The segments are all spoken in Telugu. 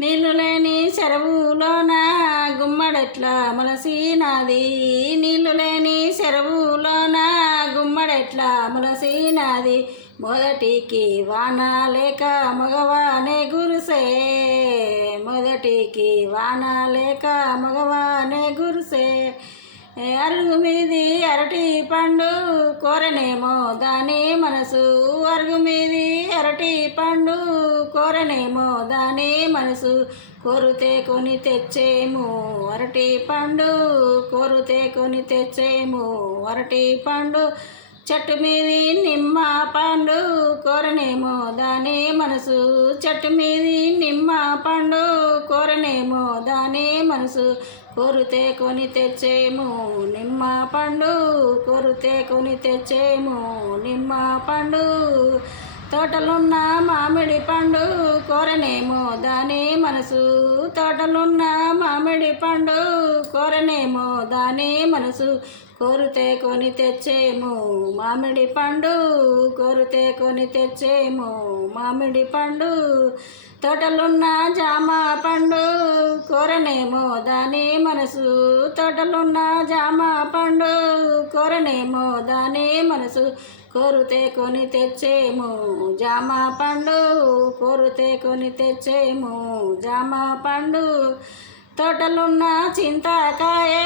నీళ్ళు లేని చెరువులోన గుమ్మడెట్లా మొలసినాది. నీళ్ళు లేని చెరువులోన గుమ్మడెట్లా మొలసినాది. మొదటికి వాన లేక మగవానే గురుసే. మొదటికి వాన లేక మగవానే గురుసే. అరుగు మీది అరటి పండు కోరనేమో దాని మనసు. అరుగు మీది అరటి పండు కోరనేమో దాని మనసు. కోరుతే కొని తెచ్చేము అరటి పండు. కోరుతే కొని తెచ్చేము అరటి పండు. చెట్టు మీది నిమ్మ పండు కోరనేమో దాని మనసు. చెట్టు మీది నిమ్మ పండు కోరనేమో దాని మనసు. కోరుతే కొని తెచ్చేము నిమ్మ పండు. కోరుతే కొని తెచ్చేము నిమ్మ పండు. తోటలున్న మామిడి పండు కోరనేమో దాని మనసు. తోటలున్న మామిడి పండు కోరనేమో దాని మనసు. కోరుతే కొని తెచ్చేము మామిడి పండు. కోరుతే కొని తెచ్చేము మామిడి పండు. తోటలున్న జామ పండు కోరనేమో దాని మనసు. తోటలున్న జామ పండు కోరనేమో దాని మనసు. కోరుతే కొని తెచ్చేము జామ పండు. కోరుతే కొని తెచ్చేము జామ పండు. తోటలున్న చింతకాయే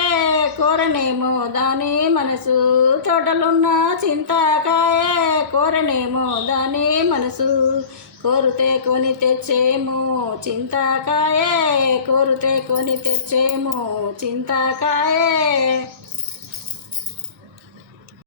కోరనేమో దాని మనసు. తోటలున్న చింతకాయే కోరనేమో దాని మనసు. కోరుతే కొని తెచ్చేము చింతకాయే. కోరుతే కొని తెచ్చేము చింతకాయే.